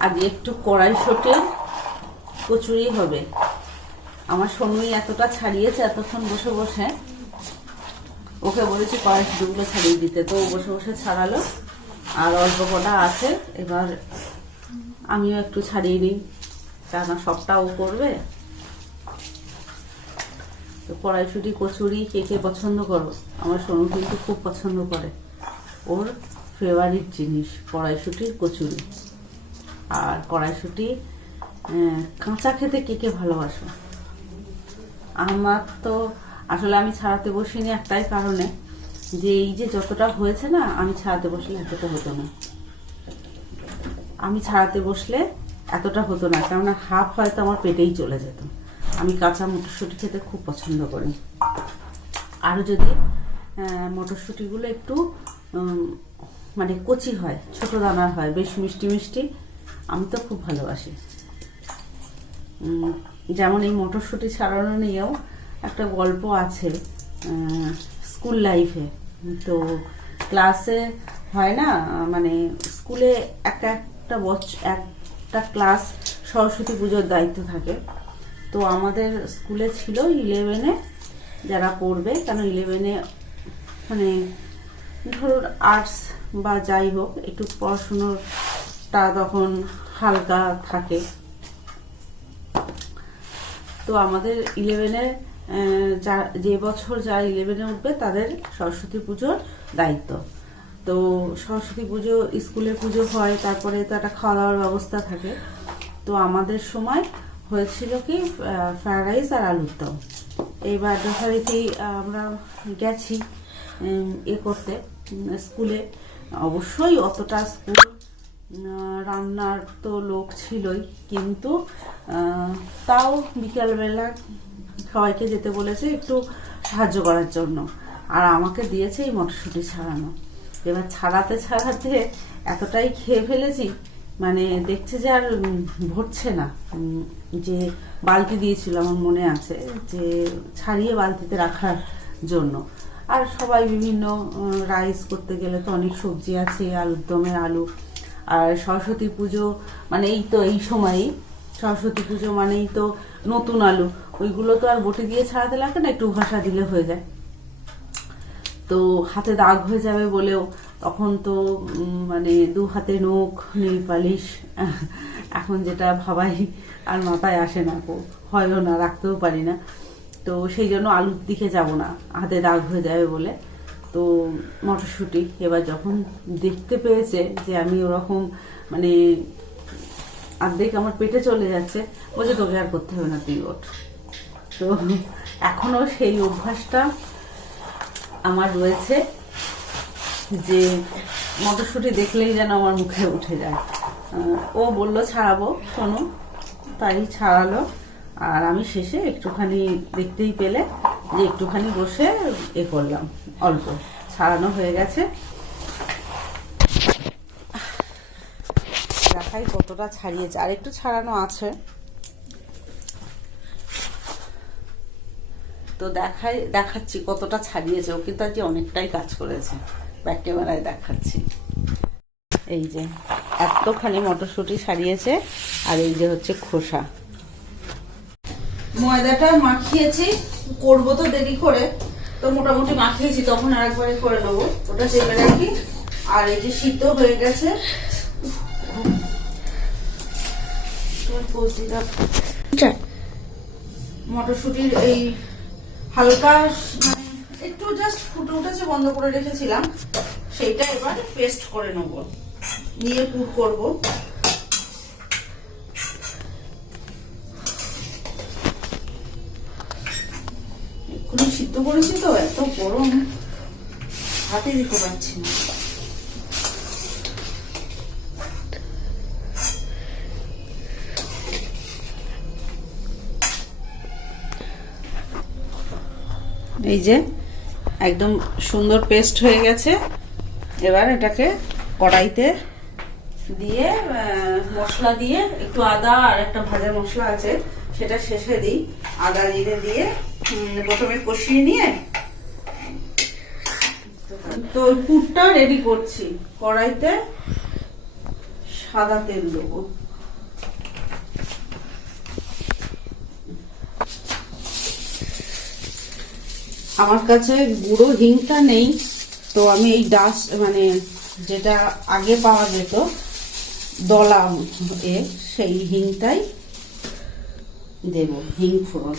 আজকে একটু কড়াইশুটির কচুরি হবে। আমার সোনুই এতটা ছাড়িয়েছে এতক্ষণ বসে বসে। ওকে বলেছি কড়াইশুটিগুলো ছাড়িয়ে দিতে। তো বসে বসে ছাড়ালো। আর অল্প কটা আছে। এবার আমিও একটু ছাড়িয়ে নিই। কেননা সবটা ও করবে। তো কড়াইশুটি কচুরি কে কে পছন্দ করো? আমার সোনু কিন্তু খুব পছন্দ করে। ওর ফেভারিট জিনিস কড়াইশুটির কচুরি। আর কড়াইশুটি কাঁচা খেতে কে কে ভালোবাসো? আমার তো আসলে আমি ছাড়াতে বসিনি একটাই কারণে যে এই যে যতটা হয়েছে না, আমি ছাড়াতে বসলে এতটা হতো না। আমি ছাড়াতে বসলে এতটা হতো না, কেননা হাফ হয়তো আমার পেটেই চলে যেত। আমি কাঁচা মটরশুঁটি খেতে খুব পছন্দ করি। আরও যদি মটরশুঁটিগুলো একটু মানে কচি হয়, ছোট দানার হয়, বেশ মিষ্টি মিষ্টি আমি তো খুব ভালোবাসি। যেমন এই মটরশুঁটি ছাড়ানো নিয়েও একটা গল্প আছে স্কুল লাইফে। তো ক্লাসে হয় না মানে স্কুলে এক একটা বছর একটা ক্লাস সরস্বতী পুজোর দায়িত্ব থাকে। তো আমাদের স্কুলে ছিল ইলেভেনে যারা পড়বে, কেন ইলেভেনে মানে ধরুন আর্টস বা যাই হোক, একটু পড়াশুনোটা তখন হালকা থাকে। তো আমাদের ইলেভেনে যা, যে বছর যারা ইলেভেনে উঠবে তাদের সরস্বতী পুজোর দায়িত্ব। তো সরস্বতী পুজো স্কুলে পুজো হয়, তারপরে তো একটা খাওয়া দাওয়ার ব্যবস্থা থাকে। তো আমাদের সময় হয়েছিল কি ফ্রায়েড রাইস আর আলুর দম। এইবার যথারীতি আমরা গেছি এ করতে। স্কুলে অবশ্যই অতটা স্কুল রান্নার তো লোক ছিলই, কিন্তু তাও বিকালবেলা সবাইকে যেতে বলেছে একটু সাহায্য করার জন্য। আর আমাকে দিয়েছে এই মটরশুঁটি ছাড়ানো। এবার ছাড়াতে ছাড়াতে এতটাই খেয়ে ফেলেছি মানে দেখছে যে আর ভরছে না। যে বালতি দিয়েছিল, আমার মনে আছে, যে ছাড়িয়ে বালতিতে রাখার জন্য। আর সবাই বিভিন্ন রাইস করতে গেলে তো অনেক সবজি আছে, আলুর দমের আলু। আর সরস্বতী পুজো মানে এই তো এই সময়ই। সরস্বতী পুজো মানেই তো নতুন আলু। ওইগুলো তো আর বটি দিয়ে ছাড়াতে লাগে না, একটু ভাষা দিলে হয়ে যায়। তো হাতে দাগ হয়ে যাবে বলেও তখন তো মানে দু হাতে নখ নেই পালিশ। এখন যেটা ভাবাই আর মাথায় আসে না কো হয়ও না, রাখতেও পারি না। তো সেই জন্য আলুর দিকে যাব না, হাতে দাগ হয়ে যাবে বলে। তো মটরশুঁটি এবার যখন দেখতে পেয়েছে যে আমি ওরকম মানে অর্ধেক আমার পেটে চলে যাচ্ছে, বলছে, তোকে আর করতে হবে না, তুই ওঠ। তো এখনও সেই অভ্যাসটা আমার রয়েছে যে মটরশুঁটি দেখলেই যেন আমার মুখে উঠে যায়। ও বলল, ছাড়াবো, শোনো। তাই ছাড়ালো। আর আমি শেষে একটুখানি দেখতেই পেলে যে একটুখানি বসে এ করলাম, অল্প। ছাড়ানো হয়ে গেছে। দেখাই কতটা ছাড়িয়েছে। আর একটু ছাড়ানো আছে। তো দেখাই, দেখাচ্ছি কতটা ছাড়িয়েছে। ও কিন্তু আজকে অনেকটাই কাজ করেছে। ব্যাক ক্যামেরায় দেখাচ্ছি। এই যে, এতখানি মটরশুঁটি ছাড়িয়েছে। আর এই যে হচ্ছে খোসা। ময়দাটা মাখিয়েছি করব তো দেরি করে। তো মোটামুটি মাখিয়েছি তখন আর একবারে করে নেব। ওটা চেপে রাখি। আর এই যে সিদ্ধ হয়ে গেছে পোস্ট মটরশুঁটির এই হালকা মানে একটু জাস্ট ফুটে উঠেছে বন্ধ করে রেখেছিলাম। সেইটা এবার পেস্ট করে নেব। নিয়ে পুর করব। করেছি তো, এত গরম। হাতে দিতে পারছি না। এই যে, একদম সুন্দর পেস্ট হয়ে গেছে। এবার এটাকে কড়াইতে দিয়ে মশলা দিয়ে, একটু আদা আর একটা ভাজা মশলা আছে, সেটা শেষে দিই। আদা জিরে দিয়ে প্রথমে কষিয়ে নিয়ে তো কুটটা রেডি করছি। কড়াইতে সাদা তেল দেবো। আমার কাছে গুঁড়ো হিংটা নেই, তো আমি এই ডাস মানে যেটা আগে পাওয়া যেত, দলা এ সেই হিংটাই দেব, হিং ফোড়ন।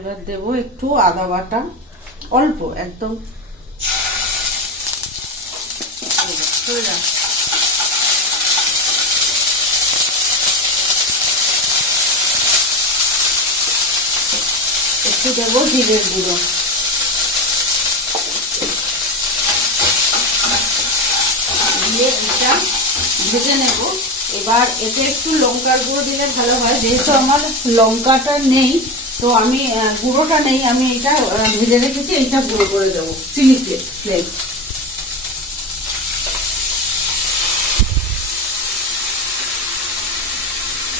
এবার দেব একটু আদা বাটা, অল্প, একদম। একটু দেবো জিরের গুঁড়ো। দিয়ে এটা ভেজে নেব। এবার এতে একটু লঙ্কার গুঁড়ো দিলে ভালো হয়। যেহেতু আমার লঙ্কাটা নেই তো আমি গুঁড়োটা নেই, আমি এটা ভেজে রেখেছি, এইটা গুঁড়ো করে দেবো চিলি ফ্লেক্স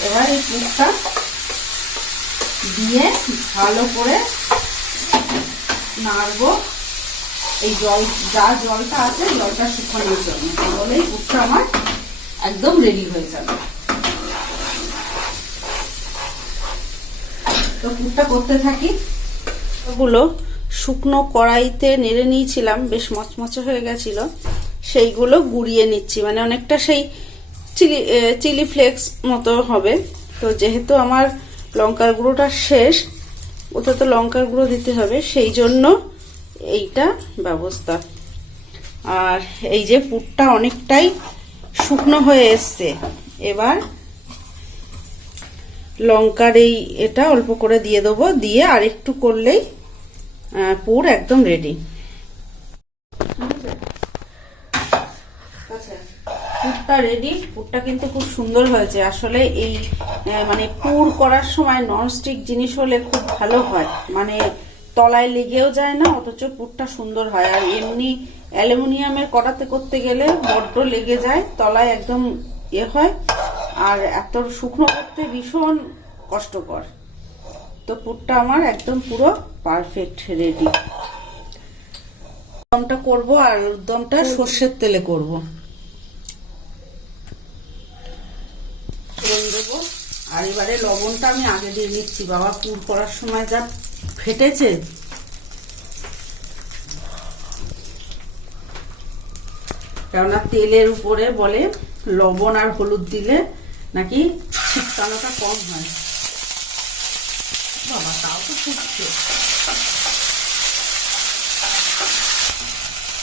এবার এই পুরটা দিয়ে ভালো করে নাড়বো। এই জল, যা জলটা আছে, জলটা শুকানোর জন্য তাহলে এই পুরটা আমার একদম রেডি হয়ে যাবে। পুরটা করতে থাকি। গুলো শুকনো কড়াইতে নেড়ে নিয়েছিলাম, বেশ মচমচে হয়ে গেছিল। সেইগুলো গুঁড়িয়ে নিচ্ছি মানে অনেকটা সেই চিলি চিলি ফ্লেক্স মতো হবে। তো যেহেতু আমার লঙ্কার গুঁড়োটা শেষ, ওতে তো লঙ্কার গুঁড়ো দিতে হবে, সেই জন্য এইটা ব্যবস্থা। আর এই যে পুরটা অনেকটাই শুকনো হয়ে এসছে। এবার লঙ্কার এই এটা অল্প করে দিয়ে দেবো, দিয়ে আর একটু করলেই পুর একদম রেডি পুরটা রেডি পুরটা কিন্তু খুব সুন্দর হয়েছে। আসলে এই মানে পুর করার সময় ননস্টিক জিনিস হলে খুব ভালো হয়। মানে তলায় লেগেও যায় না, অথচ পুরটা সুন্দর হয়। আর এমনি অ্যালুমিনিয়ামের কড়াতে করতে গেলে বড্ড লেগে যায়, তলায় একদম ইয়ে হয়। আর এত শুকনো করতে ভীষণ কষ্টকর। তো পুরটা আমার একদম পুরো পারফেক্ট রেডি দমটা করব আর দমটা সর্ষের তেলে করব। দেবো। আর এবারে লবণটা আমি আগে দিয়ে নিচ্ছি বাবা পুর করার সময় যা ফেটেছে। কেননা তেলের উপরে বলে লবণ আর হলুদ দিলে নাকি? ছিটকানোটা কম হয়। বাবা, তাও তো ফুটছে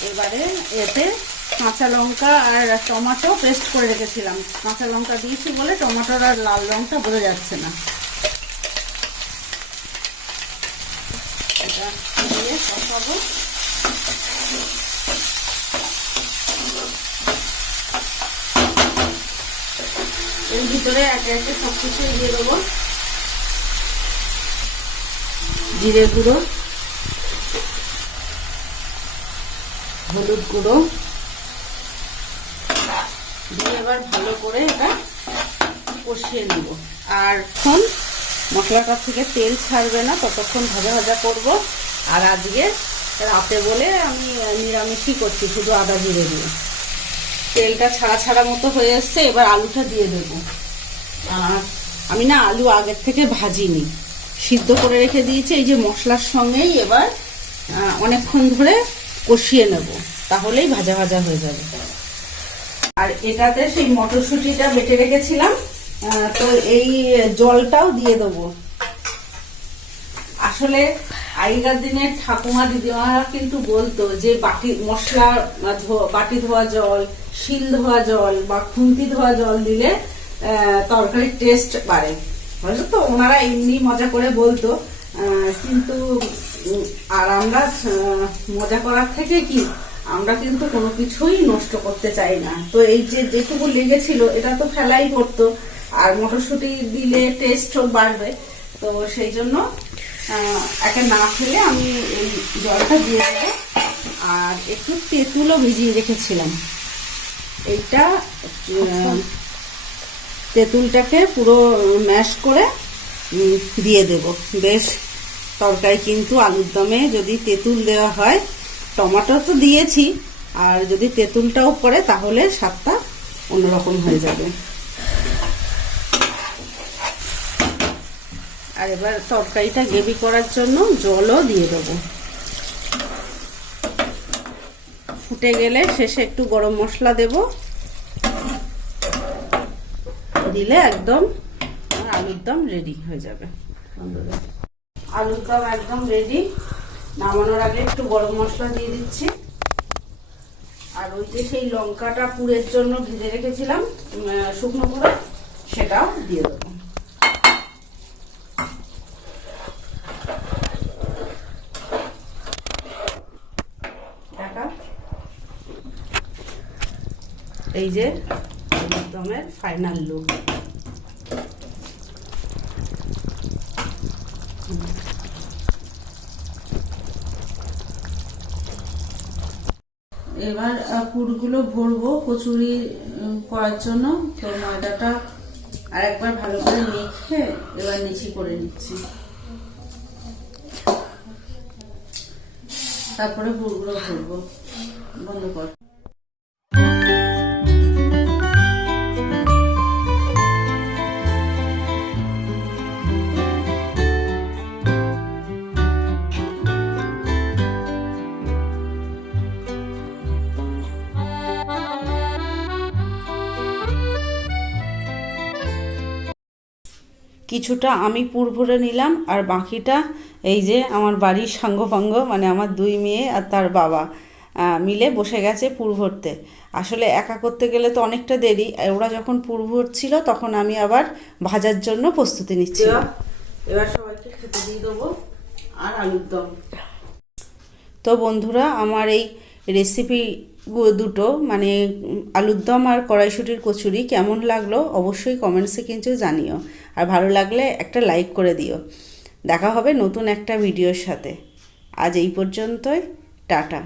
এবারে এতে কাঁচা লঙ্কা আর টমেটো পেস্ট করে রেখেছিলাম। কাঁচা লঙ্কা দিয়েছি বলে টমেটোর আর লাল রংটা বোঝা যাচ্ছে না। এটা দিয়ে কষাবো। এর ভিতরে একে একে সব কিছু দিয়ে দেবো। জিরে গুঁড়ো, হলুদ গুঁড়ো। দিয়ে এবার ভালো করে এটা কষিয়ে নেব। আর এখন মশলাটা থেকে তেল ছাড়বে না, ততক্ষণ ভাজা ভাজা করব। আর আজকে রাতে বলে আমি নিরামিষই করছি, শুধু আদা জিরে দিয়ে। তেলটা ছাড়া ছাড়া মতো হয়ে এসছে, এবার আলুটা দিয়ে দেব। আর আমি না আলু আগের থেকে ভাজিনি। সিদ্ধ করে রেখে দিয়েছি, এই যে মশলার সঙ্গেই এবার অনেকক্ষণ ধরে কষিয়ে নেব, তাহলেই ভাজা ভাজা হয়ে যাবে। আর এটাতে সেই মটরশুঁটিটা বেটে রেখেছিলাম তো এই জলটাও দিয়ে দেবো। আসলে আগেকার দিনে ঠাকুমা দিদিমারা কিন্তু বলতো যে বাটি, মশলা বাটি ধোয়া জল, শিল ধোয়া জল বা খুন্তি ধোয়া জল দিলে তরকারির টেস্ট বাড়ে। হয়তো তো ওনারা এমনি মজা করে বলতো কিন্তু আর আমরা মজা করার থেকে কি? আমরা কিন্তু কোনো কিছুই নষ্ট করতে চাই না। তো এই যে যেটুকু লেগেছিল, এটা তো ফেলাই পড়তো। আর মটরশুঁটি দিলে টেস্টও বাড়বে। তো সেই জন্য আহ, একে না ফেলে আমি এই জলটা দিয়ে দেবো। আর একটু তেঁতুলও ভিজিয়ে রেখেছিলাম। এইটা তেঁতুলটাকে পুরো ম্যাশ করে দিয়ে দেব। বেশ তরকারি কিন্তু আলুর দমে যদি তেঁতুল দেওয়া হয় টমেটো তো দিয়েছি আর যদি তেঁতুলটাও পড়ে তাহলে স্বাদটা অন্যরকম হয়ে যাবে। আর এবার তরকারিটা গ্রেভি করার জন্য জলও দিয়ে দেবো। ফুটে গেলে শেষে একটু গরম মশলা দেব। দিলে একদম আলুর দম রেডি হয়ে যাবে। আলুর দম একদম রেডি নামানোর আগে একটু গরম মশলা দিয়ে দিচ্ছি। আর ওই যে সেই লঙ্কাটা পুরের জন্য ভেজে রেখেছিলাম শুকনো পুরো সেটাও দিয়ে দেবো। এই যে একদমের ফাইনাল লুক এবার পুরগুলো ভরবো কচুরি করার জন্য। তো ময়দাটা আর একবার ভালো করে মেখে এবার নিচি করে নিচ্ছি। তারপরে পুরগুলো ভরবো। বন্ধ কর। কিছুটা আমি পুর ভরে নিলাম আর বাকিটা এই যে আমার বাড়ির সাঙ্গপাঙ্গ মানে আমার দুই মেয়ে আর তার বাবা মিলে বসে গেছে পুর ভরতে। আসলে একা করতে গেলে তো অনেকটা দেরি। ওরা যখন পুর ভরছিল তখন আমি আবার ভাজার জন্য প্রস্তুতি নিচ্ছি এবার সবাইকে খেতে দিয়ে দেবো আর আলুর দম। তো বন্ধুরা আমার এই রেসিপি দুটো মানে আলুর দম আর কড়াইশুটির কচুরি কেমন লাগল অবশ্যই কমেন্টসে কিন্তু জানিও। আর ভালো লাগলে একটা লাইক করে দিও। দেখা হবে নতুন একটা ভিডিওর সাথে। আজ এই পর্যন্তই, টাটা।